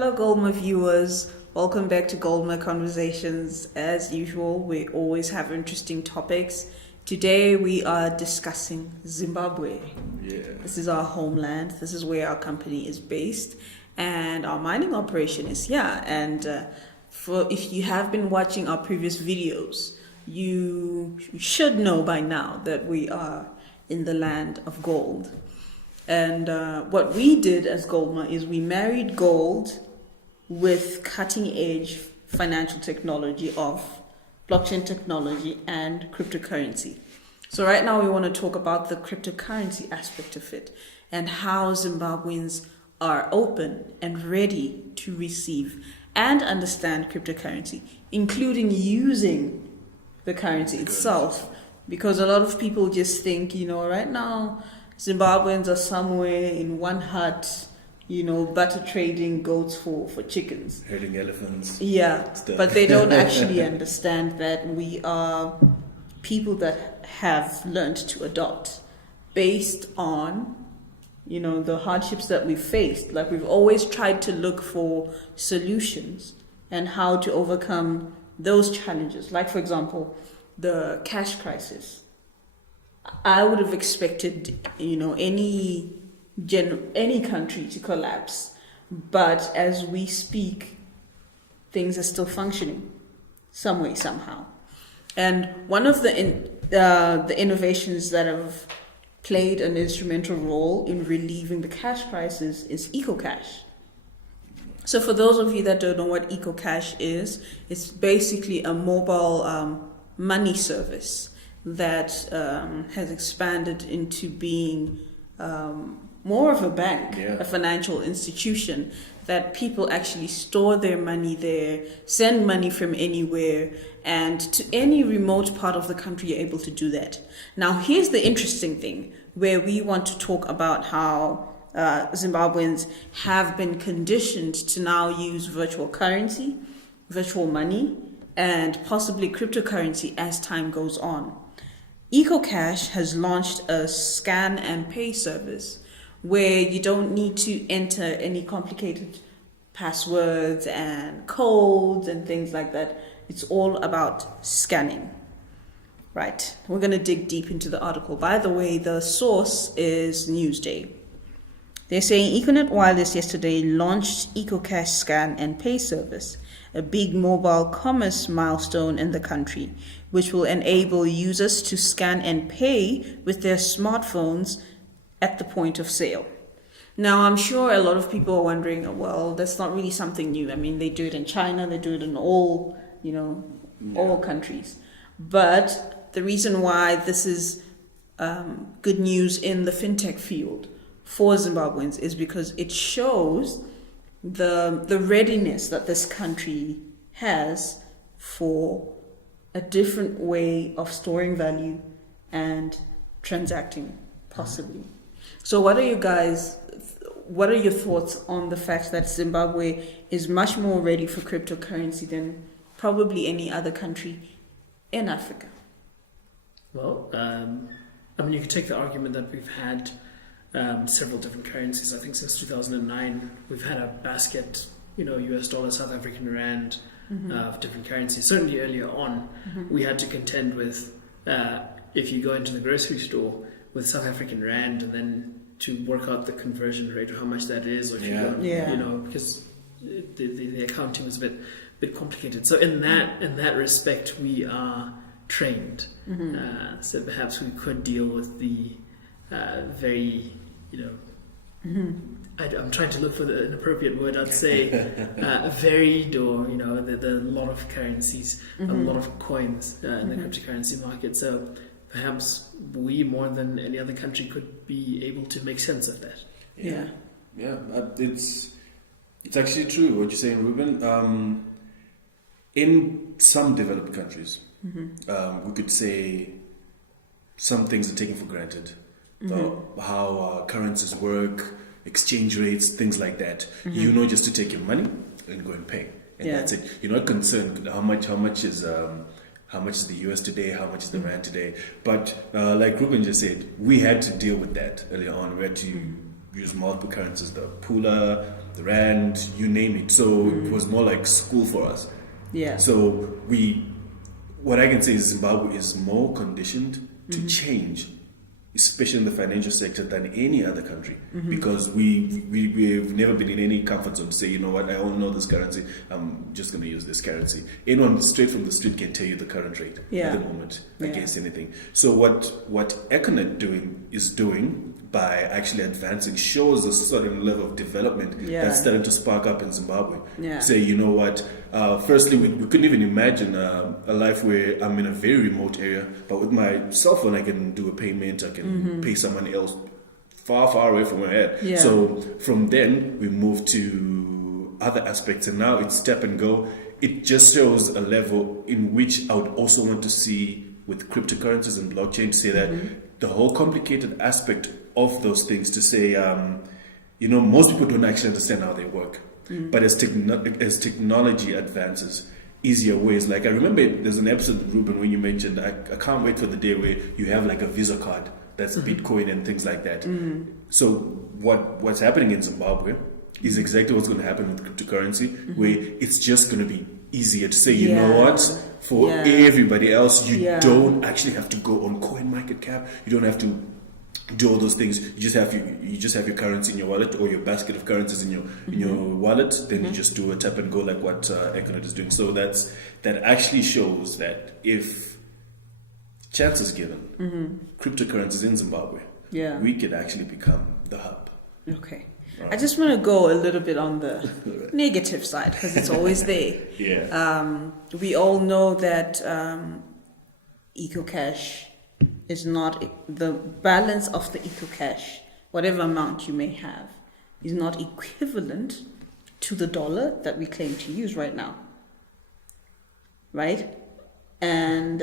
Hello, Goldma viewers. Welcome back to Goldma Conversations. As usual, we always have interesting topics. Today we are discussing Zimbabwe. Yeah. This is our homeland. This is where our company is based, and our mining operation is here. And if you have been watching our previous videos, you should know by now that we are in the land of gold. And what we did as Goldma is we married gold with cutting edge financial technology of blockchain technology and cryptocurrency. So right now we want to talk about the cryptocurrency aspect of it and how Zimbabweans are open and ready to receive and understand cryptocurrency, including using the currency itself. Because a lot of people just think, right now Zimbabweans are somewhere in one hut, butter trading goats for chickens. Herding elephants. Yeah, but they don't actually understand that we are people that have learned to adopt based on, the hardships that we've faced. Like we've always tried to look for solutions and how to overcome those challenges. Like, for example, the cash crisis. I would have expected, any country to collapse, but as we speak, things are still functioning some way, somehow. And one of the innovations that have played an instrumental role in relieving the cash crisis is Ecocash. So for those of you that don't know what Ecocash is, it's basically a mobile money service that has expanded into being more of a bank, a financial institution, that people actually store their money there, send money from anywhere, and to any remote part of the country you're able to do that. Now, here's the interesting thing, where we want to talk about how Zimbabweans have been conditioned to now use virtual currency, virtual money, and possibly cryptocurrency as time goes on. Ecocash has launched a scan and pay service where you don't need to enter any complicated passwords and codes and things like that. It's all about scanning. Right. We're going to dig deep into the article. By the way, the source is Newsday. They're saying Econet Wireless yesterday launched Ecocash scan and pay service, a big mobile commerce milestone in the country, which will enable users to scan and pay with their smartphones at the point of sale. Now, I'm sure a lot of people are wondering, well, that's not really something new. I mean, they do it in China, they do it in all countries. But the reason why this is good news in the fintech field for Zimbabweans is because it shows the readiness that this country has for a different way of storing value and transacting, possibly. So what are your thoughts on the fact that Zimbabwe is much more ready for cryptocurrency than probably any other country in Africa? Well, you could take the argument that we've had several different currencies. I think since 2009, we've had a basket, US dollar, South African rand, of different currencies. Certainly earlier on, we had to contend with, if you go into the grocery store with South African rand and then to work out the conversion rate or how much that is, or if you don't, because the accounting was a bit complicated. So in that respect, we are trained. So perhaps we could deal with the very, I'm trying to look for an appropriate word. I'd say varied, or the lot of currencies, a lot of coins in the cryptocurrency market. So perhaps we, more than any other country, could be able to make sense of that. Yeah. It's actually true what you're saying, Ruben. In some developed countries, we could say some things are taken for granted. How currencies work, exchange rates, things like that. Just to take your money and go and pay, and that's it. You're not concerned how much is the US today, how much is the rand today. But like Ruben just said, we had to deal with that earlier on. We had to use multiple currencies, the pula, the rand, you name it. So it was more like school for us. Yeah. So what I can say is Zimbabwe is more conditioned to change, especially in the financial sector, than any other country, because we've never been in any comfort zone to say, you know what, I don't know this currency, I'm just going to use this currency. Anyone straight from the street can tell you the current rate at the moment against anything. So what Econet is doing by actually advancing shows a certain level of development that's starting to spark up in Zimbabwe. Say, you know what, firstly, we couldn't even imagine a life where I'm in a very remote area, but with my cell phone I can do a payment, I can pay someone else far away from where I am. So from then we moved to other aspects, and now it's step and go. It just shows a level in which I would also want to see with cryptocurrencies and blockchain, to say that the whole complicated aspect of those things, to say, most people don't actually understand how they work. But as technology advances, easier ways. Like I remember there's an episode, Ruben, when you mentioned, I can't wait for the day where you have like a Visa card that's Bitcoin and things like that. So what's happening in Zimbabwe is exactly what's going to happen with cryptocurrency, where it's just going to be easier to say, you know what, for everybody else, you don't actually have to go on CoinMarketCap. You don't have to do all those things. You just have your currency in your wallet, or your basket of currencies in your wallet. Then you just do a tap and go, like what Econet is doing. So that actually shows that if chance is given, cryptocurrencies in Zimbabwe, we could actually become the hub. Okay. I just want to go a little bit on the negative side, because it's always there. We all know that Ecocash is not, the balance of the Ecocash, whatever amount you may have, is not equivalent to the dollar that we claim to use right now. Right? And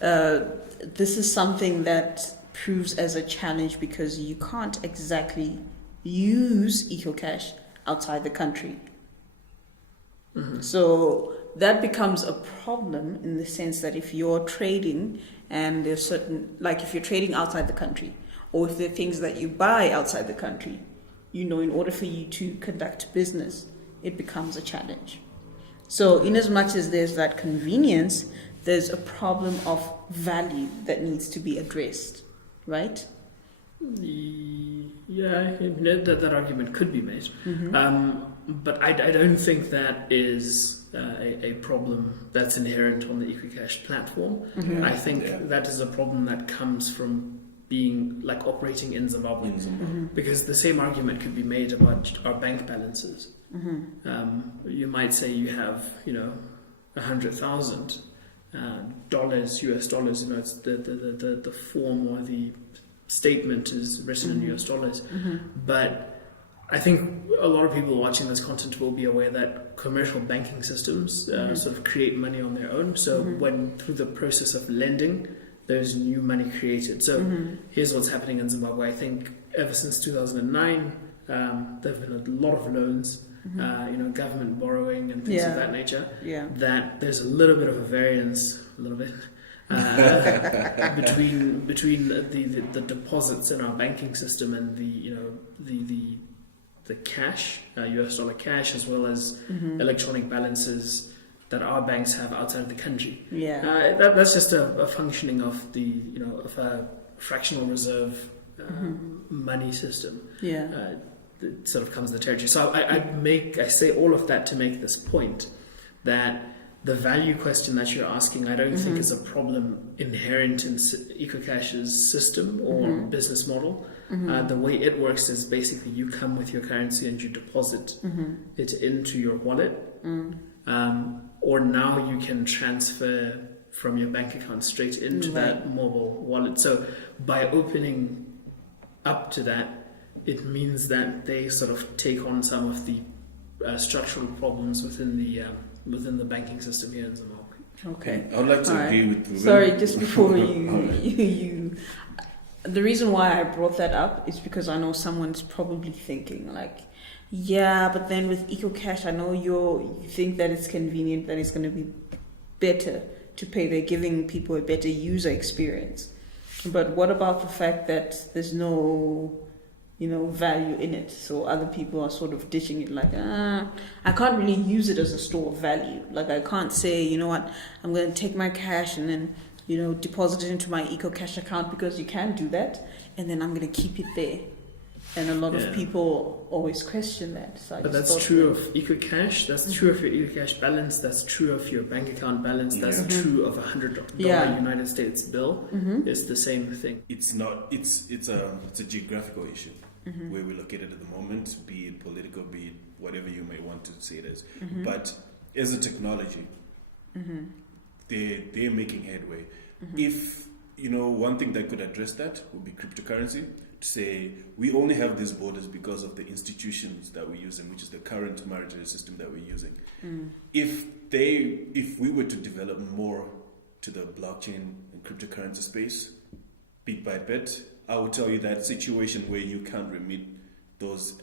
this is something that proves as a challenge, because you can't exactly use Ecocash outside the country. So that becomes a problem, in the sense that if you're trading and there's certain, like if you're trading outside the country, or if there are things that you buy outside the country, in order for you to conduct business, it becomes a challenge. So in as much as there's that convenience, there's a problem of value that needs to be addressed, right? Yeah, that argument could be made. But I don't think that is a problem that's inherent on the Ecocash platform. I think that is a problem that comes from being like operating in Zimbabwe. Because the same argument could be made about our bank balances. You might say you have, $100,000 US dollars. It's the form or the statement is written in US dollars. But I think a lot of people watching this content will be aware that commercial banking systems sort of create money on their own. So when through the process of lending, there's new money created. So here's what's happening in Zimbabwe. I think ever since 2009, there have been a lot of loans, government borrowing and things of that nature. That there's a little bit of a variance, between the deposits in our banking system and the cash, US dollar cash, as well as electronic balances that our banks have outside of the country. That's just a functioning of of a fractional reserve money system. That sort of comes with the territory. So I say all of that to make this point, that the value question that you're asking, I don't think is a problem inherent in Ecocash's system or business model. The way it works is basically you come with your currency and you deposit it into your wallet, or now you can transfer from your bank account straight into that mobile wallet. So by opening up to that, it means that they sort of take on some of the structural problems within the banking system here in Zimbabwe. Okay. I would like to agree with Ruben. Sorry, just before you the reason why I brought that up is because I know someone's probably thinking like, yeah, but then with Ecocash, I know you think that it's convenient, that it's going to be better to pay. They're giving people a better user experience. But what about the fact that there's no value in it. So other people are sort of ditching it like, I can't really use it as a store of value. Like I can't say, you know what, I'm going to take my cash and then, deposit it into my Ecocash account, because you can do that. And then I'm going to keep it there. And a lot of people always question that. So but that's true of Ecocash. That's true of your Ecocash balance. That's true of your bank account balance. That's true of $100 United States bill. It's the same thing. It's not. It's a geographical issue where we look at it at the moment, be it political, be it whatever you may want to say it as. But as a technology, they're making headway. If one thing that could address that would be cryptocurrency. To say we only have these borders because of the institutions that we're using, which is the current monetary system that we're using. If we were to develop more to the blockchain and cryptocurrency space, bit by bit, I will tell you that situation where you can't remit those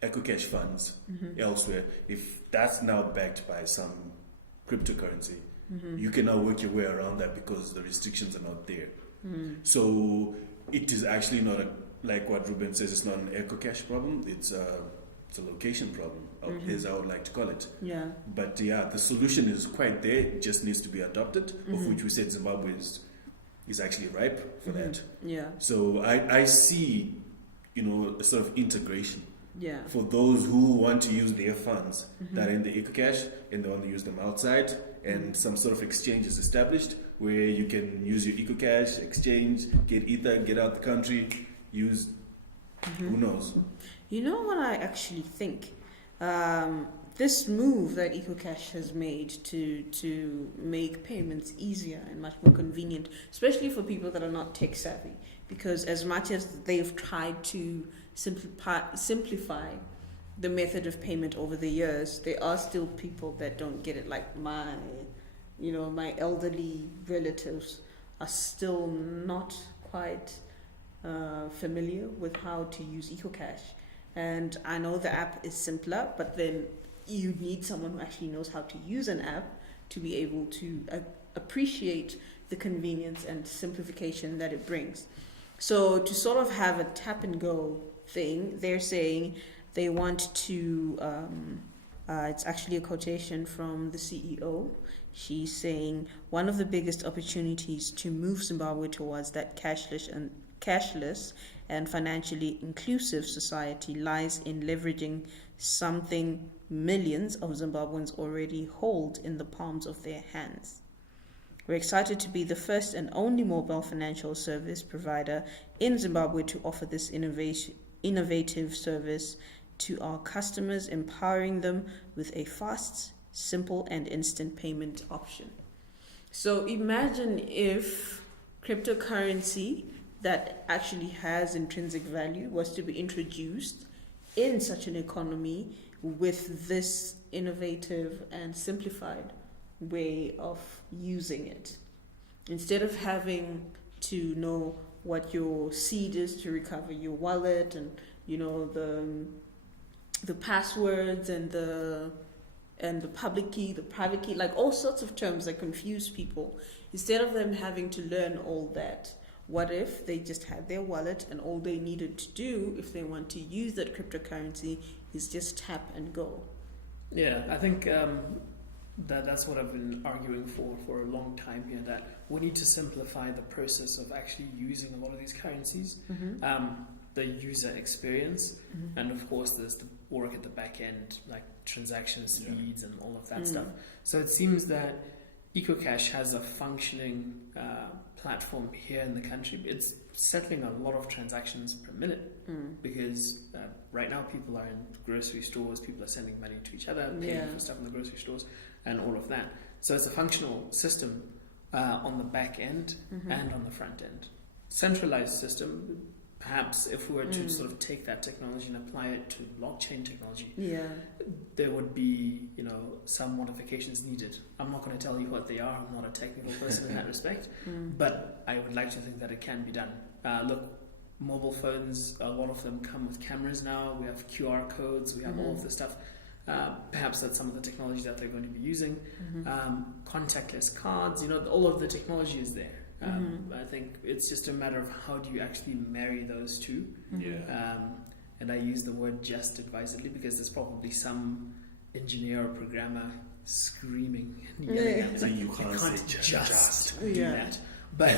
Ecocash funds elsewhere, if that's now backed by some cryptocurrency, you can now work your way around that because the restrictions are not there. So it is actually not like what Ruben says, it's not an Ecocash problem, it's a location problem, as I would like to call it. Yeah. But the solution is quite there, it just needs to be adopted, of which we said Zimbabwe is actually ripe for that. Yeah. So I see, a sort of integration. Yeah. For those who want to use their funds that are in the Ecocash and they want to use them outside, and some sort of exchange is established where you can use your Ecocash, exchange, get Ether, get out the country, use, who knows. You know what I actually think? This move that Ecocash has made to make payments easier and much more convenient, especially for people that are not tech savvy, because as much as they've tried to simplify the method of payment over the years, there are still people that don't get it. Like my elderly relatives are still not quite familiar with how to use Ecocash. And I know the app is simpler, but then you need someone who actually knows how to use an app to be able to appreciate the convenience and simplification that it brings. So to sort of have a tap and go thing, they're saying they want to, it's actually a quotation from the CEO. She's saying one of the biggest opportunities to move Zimbabwe towards that cashless and financially inclusive society lies in leveraging something millions of Zimbabweans already hold in the palms of their hands. We're excited to be the first and only mobile financial service provider in Zimbabwe to offer this innovative service to our customers, empowering them with a fast, simple, and instant payment option. So imagine if cryptocurrency that actually has intrinsic value was to be introduced in such an economy with this innovative and simplified way of using it. Instead of having to know what your seed is to recover your wallet, and the passwords and the public key, the private key, like all sorts of terms that confuse people. Instead of them having to learn all that, what if they just had their wallet and all they needed to do if they want to use that cryptocurrency is just tap and go? Yeah, I think that's what I've been arguing for a long time here, that we need to simplify the process of actually using a lot of these currencies. The user experience, and of course there's the work at the back end, like transaction speeds and all of that stuff. So it seems that Ecocash has a functioning platform here in the country. It's settling a lot of transactions per minute because right now people are in grocery stores, people are sending money to each other, paying for stuff in the grocery stores and all of that. So it's a functional system on the back end and on the front end. Centralized system. Perhaps if we were to sort of take that technology and apply it to blockchain technology, there would be, some modifications needed. I'm not going to tell you what they are. I'm not a technical person in that respect, but I would like to think that it can be done. Look, mobile phones, a lot of them come with cameras now. We have QR codes. We have all of this stuff. Perhaps that's some of the technology that they're going to be using. Contactless cards, all of the technology is there. I think it's just a matter of how do you actually marry those two. Yeah. And I use the word just advisedly because there's probably some engineer or programmer screaming and yelling at me So like, you "I can't say just. do Yeah. that." But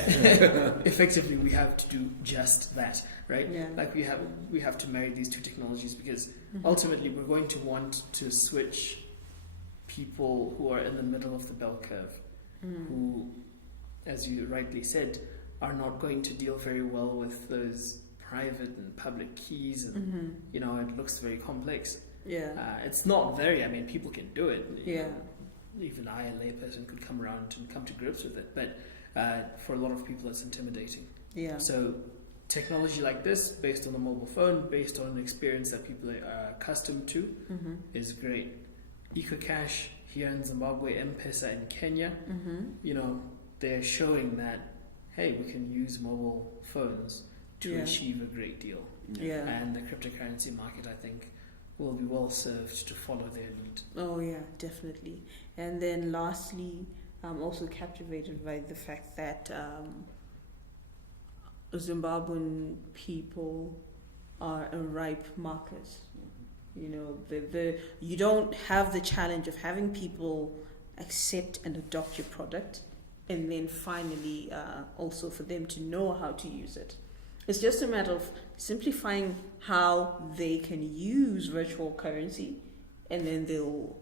effectively, we have to do just that, right? Yeah. Like we have to marry these two technologies because ultimately we're going to want to switch people who are in the middle of the bell curve, who, as you rightly said, are not going to deal very well with those private and public keys, and it looks very complex. Yeah. It's not very. I mean, people can do it. Yeah. Even I, a layperson, could come around and come to grips with it, but for a lot of people, it's intimidating. Yeah. So technology like this, based on a mobile phone, based on an experience that people are accustomed to, is great. Ecocash here in Zimbabwe, M-Pesa in Kenya, they're showing that, hey, we can use mobile phones to achieve a great deal. Yeah. And the cryptocurrency market, I think, will be well served to follow their lead. Oh yeah, definitely. And then lastly, I'm also captivated by the fact that Zimbabwean people are a ripe market. You don't have the challenge of having people accept and adopt your product, and then finally also for them to know how to use it. It's just a matter of simplifying how they can use virtual currency, and then they'll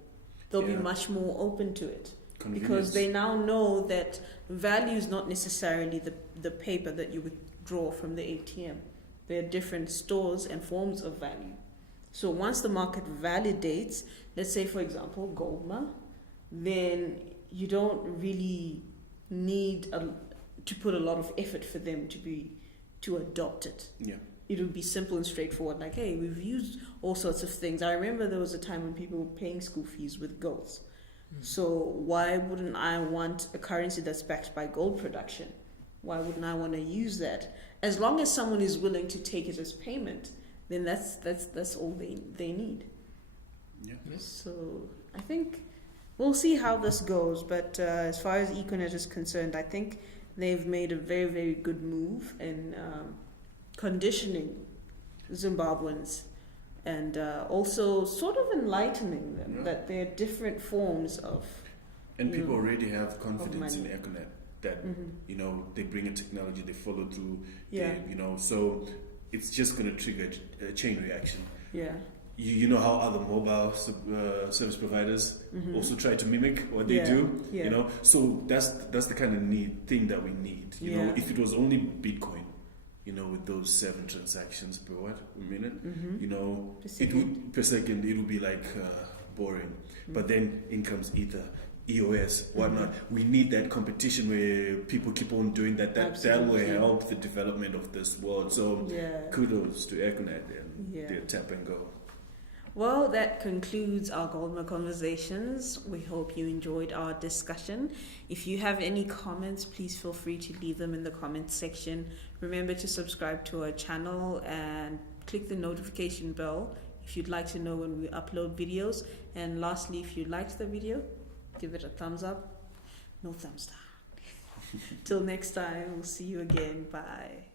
be much more open to it. Because they now know that value is not necessarily the paper that you withdraw from the ATM. There are different stores and forms of value. So once the market validates, let's say for example Goldma, then you don't really need to put a lot of effort for them to adopt it. Yeah. It'll be simple and straightforward. Like, hey, we've used all sorts of things. I remember there was a time when people were paying school fees with golds. So why wouldn't I want a currency that's backed by gold production? Why wouldn't I want to use that? As long as someone is willing to take it as payment, then that's all they need. Yeah. So I think we'll see how this goes. But as far as Econet is concerned, I think they've made a very, very good move in conditioning Zimbabweans, and also sort of enlightening them that there are different forms of. And people already have confidence in money. Econet that they bring a technology, they follow through. Yeah. So it's just going to trigger a chain reaction. Yeah. You know how other mobile service providers also try to mimic what they do. Yeah. So that's the kind of thing that we need. If it was only Bitcoin, with those 7 transactions per minute, per second, it would be like boring. But then in comes Ether, EOS, whatnot. We need that competition where people keep on doing that. That will help the development of this world. So kudos to Econet and their tap and go. Well, that concludes our Goldman Conversations. We hope you enjoyed our discussion. If you have any comments, please feel free to leave them in the comments section. Remember to subscribe to our channel and click the notification bell if you'd like to know when we upload videos. And lastly, if you liked the video, give it a thumbs up. No thumbs down. Till next time, we'll see you again. Bye.